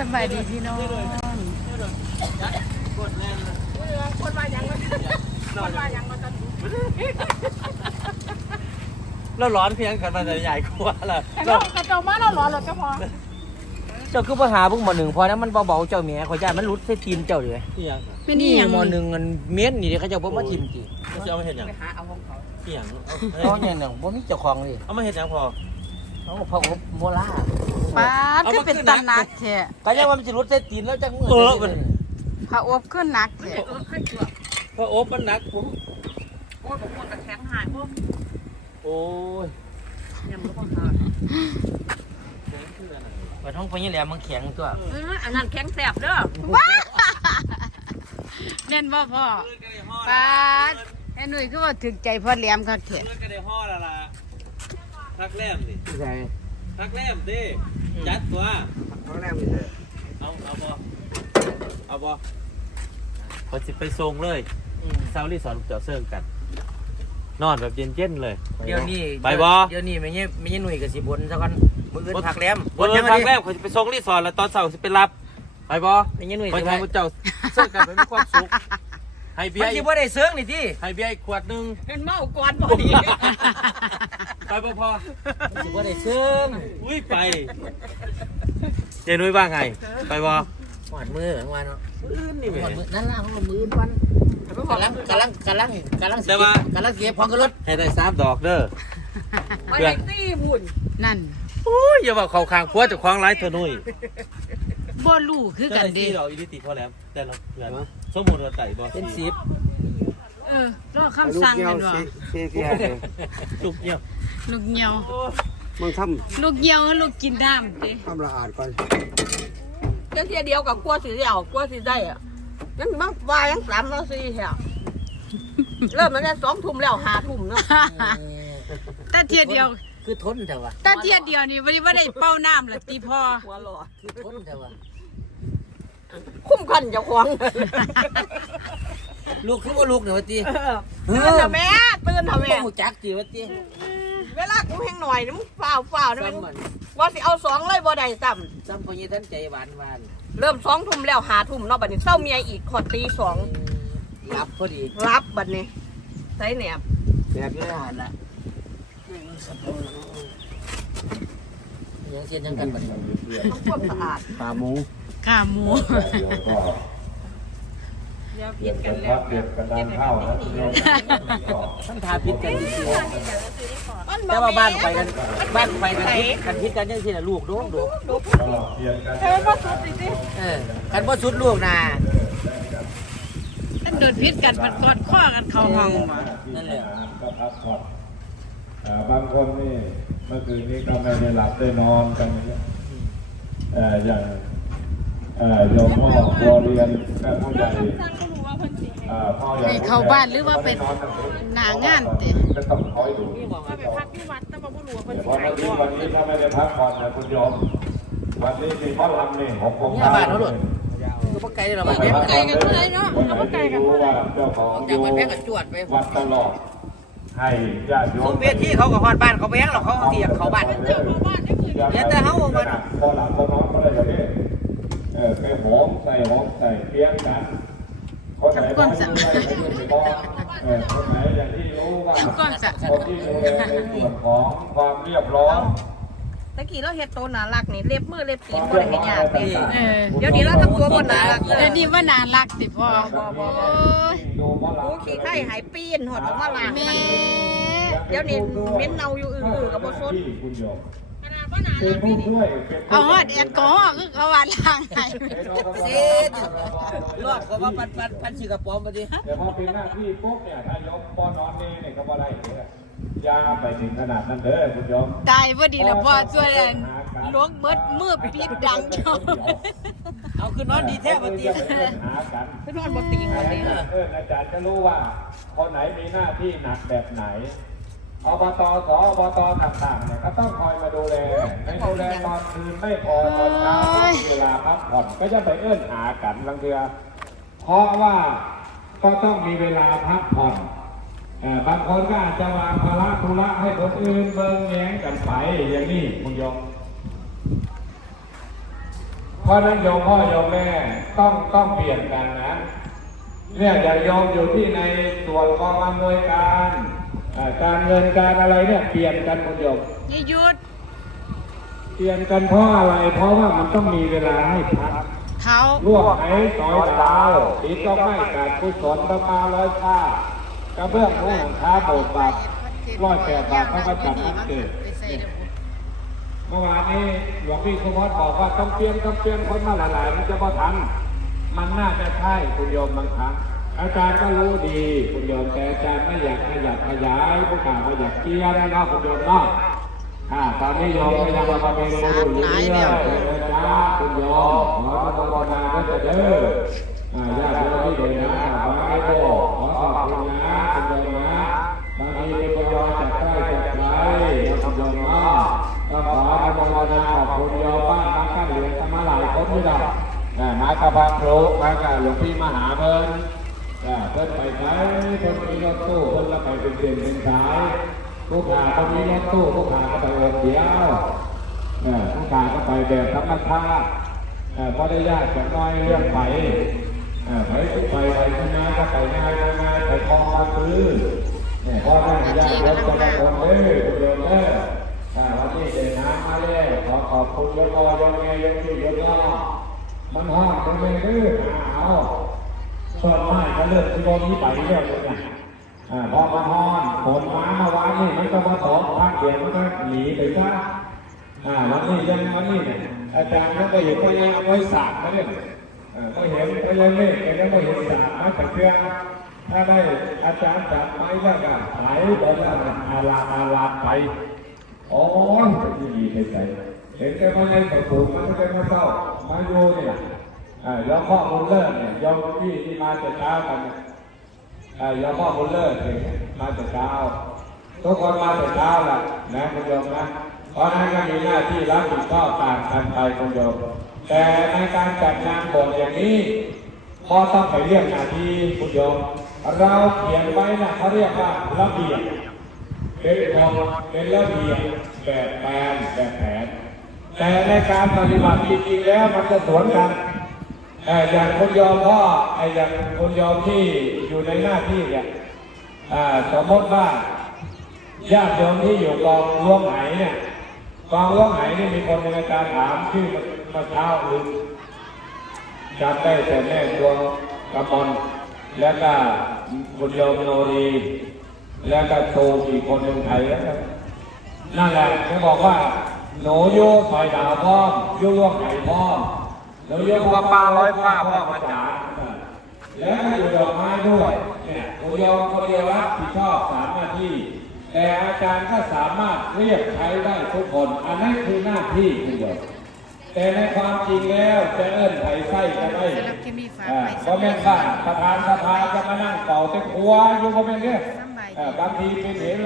สบายดีพี่น้องคนมายังคนมายังมาจนแล้วร้อนเพียงกันมันจะใหญ่กว่าล่ะแต่เรากระจกมาเราหลอนเลยก็พอเจ้าคือปัญหาเพิ่งหมอหนึ่งพอนั้นมันเบาๆเจ้าเมียขอยย่านมันรุดใส่ทีนเจ้าเลยที่ยังไม่นี่ยังหมอหนึ่งมันเมียนนี่เดี๋ยวเขาเจะบ่มาทิมจีจะเอามาเห็นยังไปหาเอาของเขาที่ยังเพราะอย่างหนึ่งบ่มีเจ้าของเลยเอามาเห็นยังพอ เขาก็พะอบโมล่าป้าดคือเป็นตาหนักแท้ก็ยังว่ามันสิรุดใส่ตีนแล้วจังมือเออมัน พระอบขึ้นหนักแท้เออให้เกลือพอโอ๊บมันหนักผมโอ้ยบอกว่ากับแข็งหายพวกโอ้ยยำลูกของเขาไปท้องพญแหลมมันแข็งตัวเอออันนั้นแข็งแสบเด้อเล่นบ่พ่อป้าดไอ้หนุ่ยคือว่าถึกใจพ่อแหลมคักแท้เลือดกระเดห่อละล่ะ ทักแรมดิใช่ทักแรมดิจัดตัวท้องแหลมนี่เลยเอาเอาบอเอาบอพอสิไปทรงเลยเซาลี่สอนลูกเจ้าเซิร์งกัน นอนแบบเย็นๆเลย เดี๋ยวนี้ไปบ่เดี๋ยวนี้ไม่ใช่ไม่ใช่หนุ่ยกับสิบนซะก่อนมืออื่นผักแหลมบนยังทักแรมเขาจะไปทรงรีสอร์ทแล้วตอนเสาร์สิไปรับไปบอไม่ใช่หนุ่ยไปสิทางพระเจ้าเซิร์งกันไปมีความสุข ให้เบียมันร์สิอีกบ่ได้เสื้องนี่ที่ให้เบียร์อีกขวดหนึงเป็นเมาก่อนพอดีไปบ่พอมันสิบ่ได้เสื้องอุ้ยไปเจนุ้ยว่าไง ไปบอหวานมือหวานเนาะลื่นนี่แหหวานมืม่อนั่นล่ะเขามือวันกำลังกำลังกำลังกำลังสิเก็บกำลังสิเก็บพร้อมกับรถให้ได้สามดอกเด้อ ไปแท็กซี่บุญนั่นอุ้ยอย่าบอกเขาคางพัวจะคว้างไร้เธอนุ้ยบ่รู้คือกันเด้ดอกอีลิติพอแล้วแต่เราเผื่อ สมมุติว่าไต่บอเป็นสิบเออรอคำสั่งกันว่าจุกเงียบลูกเหี่ยวมันทลูกเหี่ยวลูกกินน้ำเด้ำทำละอาดก่อนเจ้าเทียเดียวกับกลัวสีเดียวกลัวสีได้อะนั่นมันวายยังสามแล้วสี่แถวเริ่มมันได้สองทุ่มแล้วหาทุ่มเนาะแต่เทียเดียวคือทนเถอะวะแต่เทียเดียวนี่บ่ได้บ่ได้เป้าน้ำละติพ่อหัวหล่อคือทนเถอะวะ คุ้มกันเจ้าของลูกคือว่าลูกเนี่ยวะตีตื่นเถอะแม่ตื่นเถอะแม่หูจักจีวะตีเวลากูแห้งหน่อยนี่มึงเฝ้าเฝ้านี่มันว่าสิเอาสองเลยบ่ได้ซ้ซ้ำพญท่านใจหวานหวานำเริ่มสองทุ่มแล้วหาทุ่มเนาะบัดนี้เศร้าเมียอีกขอดตีสองรับพอดีรับบัดนี้ใส่แหนบแบบนี้หันละยังเสียนยังกันบัดนี้ต้องควบสะอาดปลาหมู ขาหมูอย่าเปลี่ยนกันคแล้รัวบเปลี่ยนกันด้านเข้านะเดี๋ยวท่านทาพิษกันจริงมันๆแต่ว่าบ้านไปกันบ้านไปกันพิษกันพิษกันยังสิละลูกโดนโดนตลอดเปลี่ยนกันเธอก็สุดสิสิเออกันพ่อชุดลูกนะถ้าโดนพิษกันมันกอดข้อกันเข้าห้องมานั่นแหละก็พักผ่อนอ่าบางคนนี่เมื่อคืนนี้ก็ไม่ได้หลับได้นอนกันเอ่ออย่างเอ่อ โยมพ่อพอเรียนแม่ผู้ใหญ่อ่าพ่อใหญ่ให้เข้าบ้านหรือว่าเป็นหน้างานติก็ต้องคอยดูไปพักที่วัดแต่ว่าบ่รู้ว่าเพิ่นเพราะวันนี้วันนี้ถ้าไม่ได้พักผ่อนนะคุณโยมวันนี้มีพ่อลำนี่หกโมงนี่เช้าบ้านเขาหลุดคือพวกไก่เราบ้านไกลกันเท่าไหร่เนาะวันไหนไม่รู้ว่าเจ้าของจากมันแพ้กับจวดไปวัดตลอดให้ญาติโยผมมเวทีเขากับฮอดบ้านเขาแพ้งหรอกเขาเทียบเขาบ้านเจ้าพ่อบ้านได้คืนเดี๋ยวแต่เขาบอกว่าพอหลับพอนอนก็ได้แบบนี้เออ ไปหอมใส่หอมใส่เพี้ยงกันคนไหนบ้านอยู่ใส่ไปดูไปบอกเออคนไหนอย่างที่รู้ว่ายังก่อนสะคนที่ดูแลในส่วนของความเรียบร้อยตะกี้เราเฮ็ดโตวน่ารักนี่เล็บมือเล็บตีนบ่ได้เฮ็ดยากเด้เออเดี๋ยวนี้เราทำตัวบ่น่ารักเลเดี๋ยยวนี้ว่าน่ารักติพ่อโอ้ยโอ้ขี้ไข่หายปีนหอดออกมาล้างแม่เดี๋ยวนี้เหม็นเน่าอยู่อื้อๆกับบ่สนคุณโยมขนาดว่าน่า เป็รันกผู้นี่ช่วยเป็นเอาฮอดแอลกอฮอล์คือเขาว่าล้างให้เสียรอดเขาว่าปันปันปันชีกระป๋อมมาดิแต่พอเป็นหน้าที่ปุ๊บเนี่ยถ้ายกป้อนนอนนี่เนี่ยก็บ่ได้เลยยาไปถึงขนาดนั้นเด้อคุณโยมตายพอดีแล้วพ่อช่วยอันลวกเบิดมือปิดดังเจ้าเอาคือนอนดีแท้มาตีหากันเพิ่นนอนบ่ติงวันนี้เอออาจารย์จะรู้ว่าคนไหนมีหน้าที่หนักแบบไหน อบตสอบตต่างๆเนี่ยก็ต้องคอยมาดูแลไม่ดูแลตอนคืนไม่พอตอนเช้าไม่เวลาพักผ่อนก็จะไปเอื้อนหากันบางเทือเพราะว่าก็ต้องมีเวลาพักผ่อนบางคนก็อาจจะวางภาระธุระให้คนอื่นเบิ่งแย้งกันไปอย่างนี้คุณโยมพราะนั้นโยมพ่อโยมแม่ต้องต้องเปลี่ยนกันนะเนี่ยอย่าโยมอยู่ที่ในส่วนกองอำนวยการ การเงินการอะไรเนี่ยเปลี่ยนกันคุณโยมนี่หยุด เปลี่ยนกันเพราะอะไร เพราะว่ามันต้องมีเวลาให้พักเท้าลวกไหซอยดาวตีต้องไม่การกุศลประมาร้อยค่ากระเบื้องหัวหลังคาโบสถ์บาทร้อยแปดบาทเขาก็จัดนักเกิดไปใส่เดี๋ยวผมเมื่อวานนี้หลวงพี่สุพจน์บอกว่าต้องเปลี่ยนต้องเปลี่ยนคนมาหลายๆมันจะพอทันมันน่าจะใช่คุณโยมบางครั้ง อาจารย์ก็รู้ดีคุณโยมแต่อาจารย์ไม่อยากขยับขยายผู้ข่าวไม่อยากเกลียร์นะคุณโยมเนาะอ่าตอนนี้โยมก็ยังมาเป็นรู้อยู่เรื่อยๆจ้าคุณโยมขอรับภาวนาก็จะเด้ออ่าญาติโยมที่เดินนะขอให้โยมขอขอบคุณนะคุณโยมนะบางทีเป็นคนยอมจากใกล้จากไกลนะคุณโยมเนาะก็ขออนุโมทนาขอบคุณโยมบ้านมาข้างเหลืองธรรมหลายคนที่ดอกอ่ามากระพาครูมากับหลวงพี่มหาเพิ่น เพิ่นไปไหนเพิ่นมีรถตู้เพิ่นละไปเป็นเดือนเป็นสายผู้ขาคนมีรถตู้ผู้ขาก็ไปองเดียวผู้ขาก็ไปแบบธรรมชาติอ่าพอได้ยากจะน้อยเรื่องไปอ่าไปไปไปทำงานก็ไปง่ายง่ายไปคลองมาซื้อพอได้ยากรถจะมาคนเด้อเดินเด้วันนี้เดินทางมาแล้วขอขอบคุณยกอยกแม่ยกที่ยกล้อมันห้องมันไม่ดื้อหาว ส่วนมากก็เลิกที่โดนนี้ไปเรื่อยเลยนะอ่าพอมาห้อนฝนมามื่อวานนี่มันก็มาตกพักเดียวมันก็หนีไปซะอ่าวันนี้ยังวันนี้เนี่ยอาจารย์เขาก็เห็นว่ายังไว้สาดนะเนี่ยก็เห็นก็ยังเล่นก็ยังไม่เห็นสาดมาแต่เครื่อถ้าได้อาจารย์จัดไม้แล้วก็หายไปแล้วอาลาอาลาไปโอ้ยที่ดีใจใจเห็นแกมาในประตูมันก็มาเศร้ามาโยนี่แหละ อ่ายอมพ่อบุญเลิศเนี่ยยอมพี่ที่มาแต่เช้ากันเนี่ยอ่ายอมพ่อบุญเลิศเนี่ยมาแต่เช้าทุกคนมาแต่เช้าแหละนะคุณโยมนะเพราะนั้นก็มีหน้าที่รับผิดชอบต่างกันไปคุณโยมแต่ในการจัดงานบวชอย่างนี้พอต้องไปเรียกหน้าที่คุณโยมเราเขียนไว้นะเขาเรียกว่าระเบียบเป็นของเป็นระเบียบแบบแผนแบบแผนแต่ในการปฏิบัติจริงๆแล้วมันจะสวนกัน อ่ออย่างคนยอมพ่อไอ้อย่างคนยอมที่อยู่ในหน้าที่เนี่ยสมมติว่าญาติโยมที่อยู่กองร่วมไหนเนี่ยกองร่วมไหนนี่มีคนในการถามชื่อมาเช้าหรือจำได้แต่แม่ดวงกำมลแล้วก็คุณโยมโนรีแล้วก็โตอีกคนหนึ่งไทยแล้วนั่นแหละเขาบอกว่าหนูโยกถอยดาวพ่อโยกล่วงไหนพ่อ มหนูโยกปลาปลาร้อยผ้าพ่อมาจ๋าแล้วก็อยู่ดอกไม้ด้วยเนี่ยคุณโยมคนเดียวรับผิดชอบสามหน้าที่ แต่อาจารย์ก็สามารถเรียกใช้ได้ทุกคน อันนั้นคือหน้าที่คุณโยมแต่ในความจริงแล้วจะเอิ้นไผ่ไส้ก็ได้สำหรับที่มีฝากอ่าไปก็แม่นว่าประธานสภาจะมานั่งเป่าเต็มหัวอยู่ก็เป็นเรื่องสำบายอ่าดีบางทีเป็นเหตุ